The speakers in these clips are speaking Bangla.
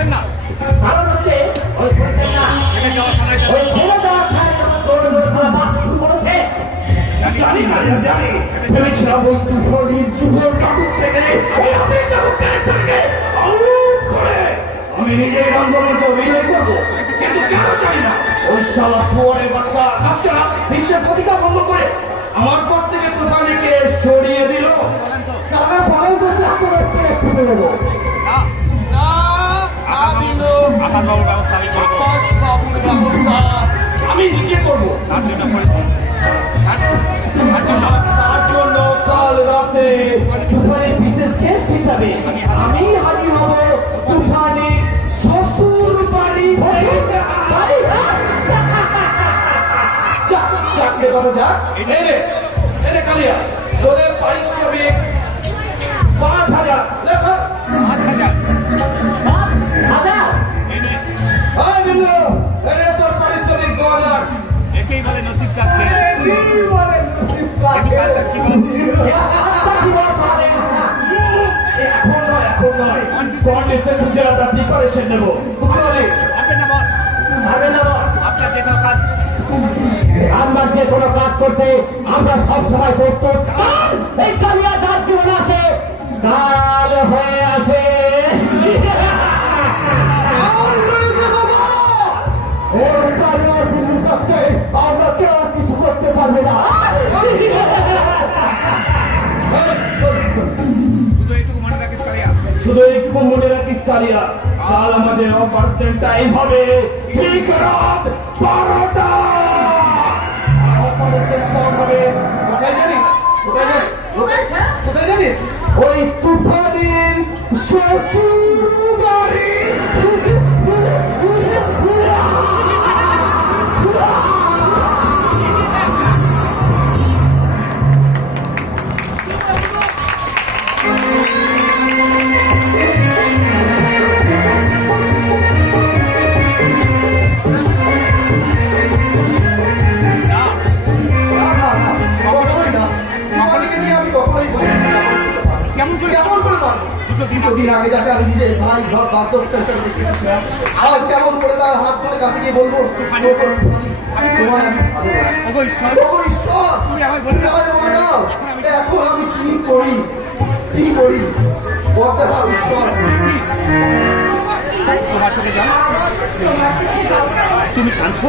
পৌঁছেন না। কারণ হচ্ছে ওই পৌঁছেন না ওই যাওয়া খায় তোর না আমি নিজে আন্দোলন অভিনয় করব। কিন্তু কেন জানি না ওই সালা সুয়ারের বাচ্চা কাজটা বিশ্বের প্রতিকার বন্ধ করে আমার পর থেকে দোকানে সরিয়ে দিল? সারা বলেন তো একটু দেবো। আকাশবাবুর ব্যবস্থা আমি করব বাবুর ব্যবস্থা আমি নিজে করব তার জন্য করে- তার- জন্য তার জন্য কাল রাতে তুফানের বিশেষ গেস্ট হিসাবে আমি হাজির হব তুফানের শ্বশুর বাড়ি হয়ে। বাড়ি? যাক, যাক, সে কথা যাক। কালিয়া, তোদের পারিশ্রমিক আমরা যে কোনো কাজ করতে আমরা সবসময় করতে এই কালিয়া যার জীবন আছে, কাল হয়ে কালিয়া কাল আমাদের টাইম হবে ঠিক রাত বারোটা। হবে কোথায় জানিস কোথায় জানিস কোথায় কোথায় জানিস ওই তুফানের শ্বশুর ওগো ঈশ্বর তুমি আমায় বলে তুমি দাও। আমায় বলে দাও এখন আমি কি করি? কি করি? বলতে পারো ঈশ্বর তোমার চোখে যাও। তুমি কাঁদছো?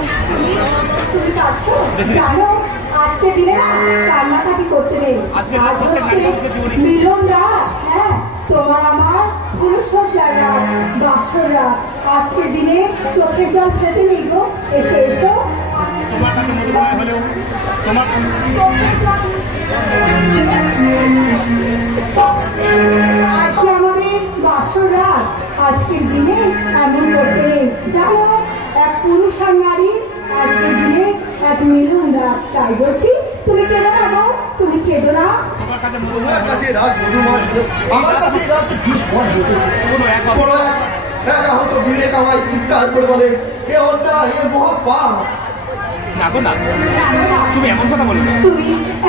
তুমি পাচ্ছো জানো আজকে দিনে না কান্নাকাটি করতে নেই। আজকে আজ হচ্ছে। মিলন রাত হ্যাঁ? তোমার আমার ফুলসজ্জার রাত বাসর রাত। আজকে দিনে চোখের জল খেতে নেই গো। এসো এসো তোমার হলেও তোমার চোখের আজকে আমাদের বাসর রাত আজকের দিনে এমন করতে নেই জানো এক পুরুষ আর নারী আজকের দিনে এক মিলন রাত চাই। বলছি তুমি কেঁদো না গো তুমি কেঁদো না। তোমার কাছে ছিল, আমার কাছে রাজ ভীষণ হতেছে কোনো এক হয়তো কামাই চিৎকার করে বলে এ অন্যায় এ মহা পাপ না গো না। তুমি এমন কথা বলো না তুমি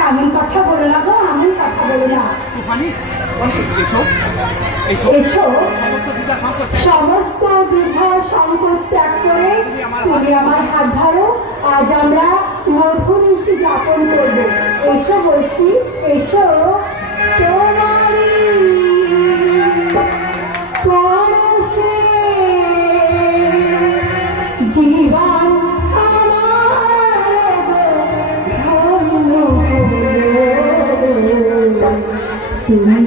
এমন কথা বলো না গো এমন কথা বলো না। তুফানি? এসো। এসো। এসো। সমস্ত দ্বিধা সংকোচ ত্যাগ করে তুমি আমার হাত ধরো। আজ আমরা মধুনিশি যাপন করব। এসো বলছি এসো। তোমারই তুমি যে আমার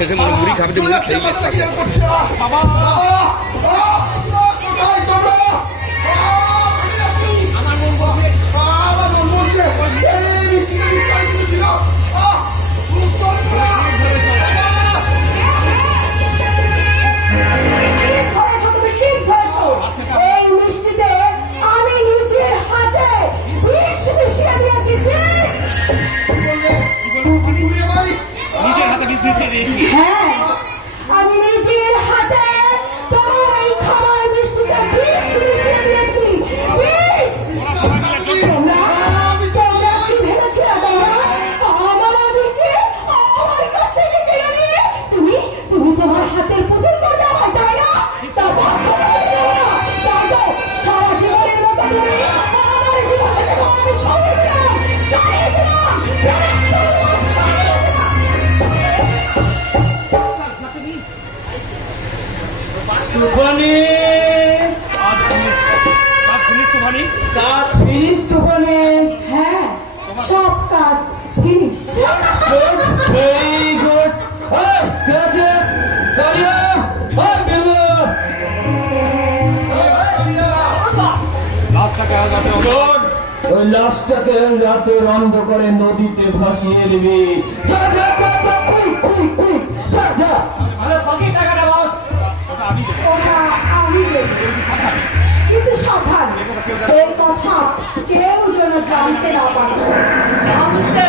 শেষে মনে মুড়ি খাবে যে মুড়ি খেয়ে 你别急。তুফানি। ফিনিশ কাজ তুফানি। হ্যাঁ সব কাজ ফিনিশ। গুড ভেরি গুড এই পেঁচেস কালিয়া এই বেলু। রাতে ওই রাতের অন্ধকারে নদীতে ভাসিয়ে দিবি। কিন্তু সাবধান। এই কথা কেউ যেন জানতে না পারে। জানতে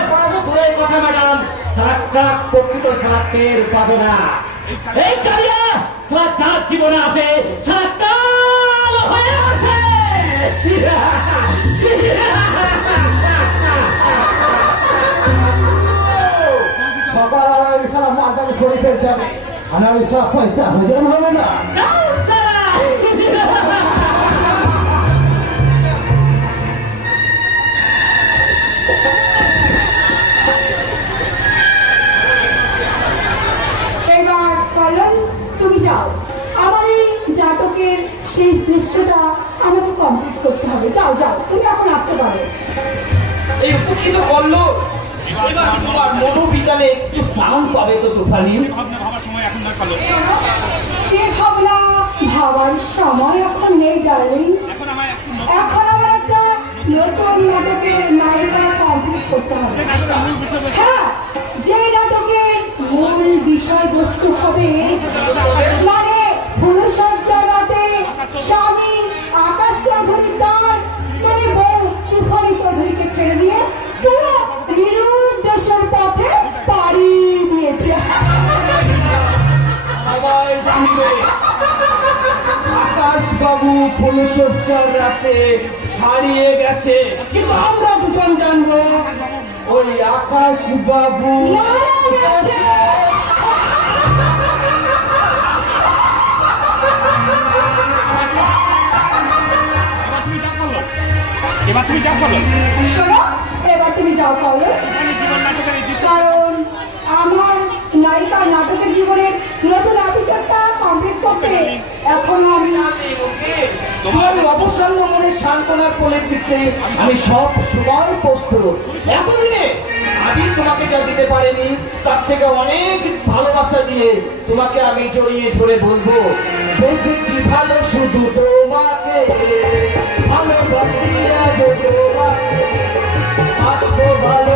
দূরের কথা ম্যাডাম। সারা ট্রাক প্রকৃত সারা টের পাবে না। এই কালিয়া সারা যা জীবনে আসে সারা হয়ে আসে। সবার আড়াই সারা মাথাকে ছড়িয়ে ফেলছে আমি আর আমি পয়সা হজম হবে না। এবার কলম তুমি যাও। আমার এই নাটকের শেষ দৃশ্যটা আমাকে কমপ্লিট করতে হবে। যাও যাও তুমি এখন আসতে পারো। এই উপকৃত করল তোমার মনোবিজ্ঞানে একটু স্থান পাবে তো তুফানি। ভাবনা ভাবার সময় এখন না কালো সে ভাবনা ভাবার সময় এখন নেই ডার্লিং এখন নতুন নাটকের নায়িকা কমপ্লিট করতে হবে। হ্যাঁ যে নাটকের মূল বিষয়বস্তু হবে মানে ফুলসজ্জা রাতে স্বামী আকাশ চৌধুরী তার মানে বউ তুফানি চৌধুরীকে ছেড়ে দিয়ে পুরো নিরুদ দেশের পথে পাড়ি দিয়েছে। সবাই জানবে আকাশ বাবু ফুলসজ্জার রাতে হারিয়ে গেছে। কিন্তু আমরা দুজন জানব ওই আকাশ বাবু এবার তুমি যা করো এবার তুমি যা করো শোনো এবার তুমি যাও কারণ আমার নায়িকা নাটকের জীবনের নতুন এপিসোডটা অভিজ্ঞতে এখনও আমি তোমার অবসন্ন মনে সান্ত্বনার প্রলেপ দিতে আমি সব সময় প্রস্তুত। এখন আমি তোমাকে যা দিতে পারিনি তার থেকে অনেক ভালোবাসা দিয়ে তোমাকে আমি জড়িয়ে ধরে বলব বসেছি ভালো শুধু তোমাকে? ভালোবাসি আজ তোমাকে। আসব ভালো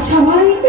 সবাই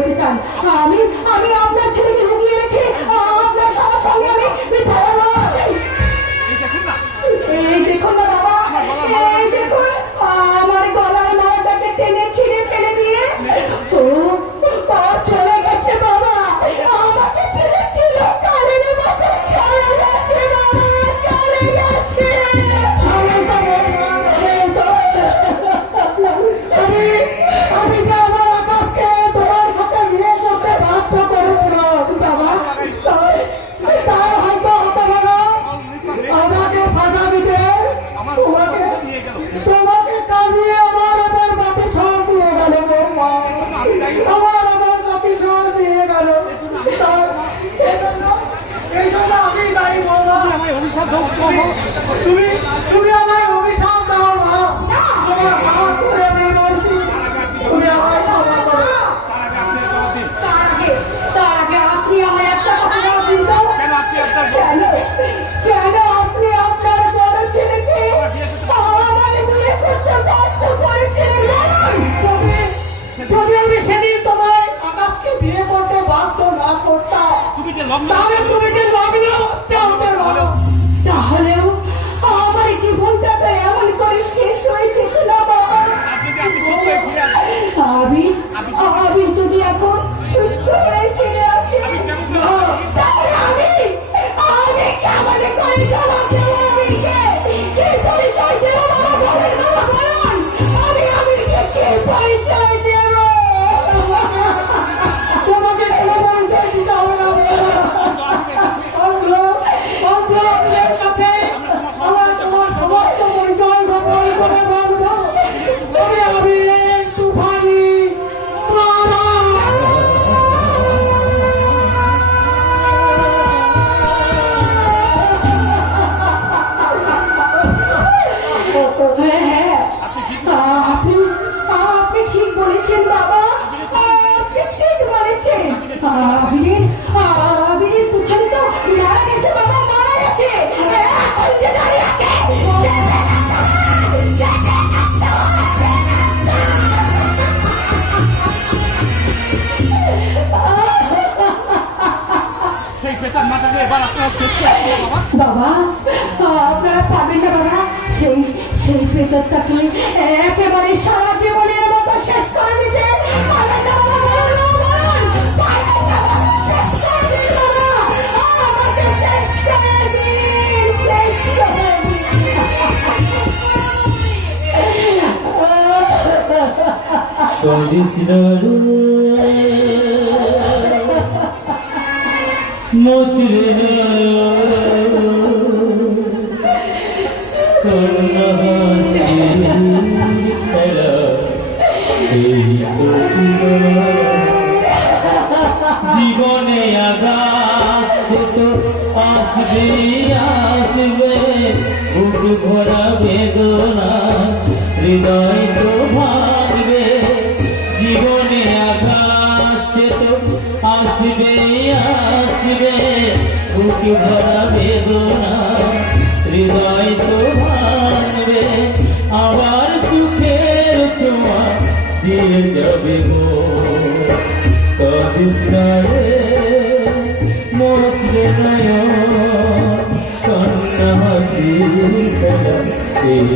বলতে চান। আমি আমি আপনার ছেলেকে বাবা। আপনারা পাবেন না বাবা। সেই সেই প্রেতটাকে একেবারে সারা জীবনের মতো শেষ করে দিতে Moçilerim জীবনে আঘাত তো আসবে আসবে বুক ভরা বেদনা, হৃদয় তো ভাঙবে। জীবনে সে তো আসবে আসবে বুক ভরা বেদনা, হৃদয় তো ভাঙবে। আবার দিয়ে যাবে গো। কদিসরায়ে মোসরে নয়ন কন্যা হাসি খেলা এই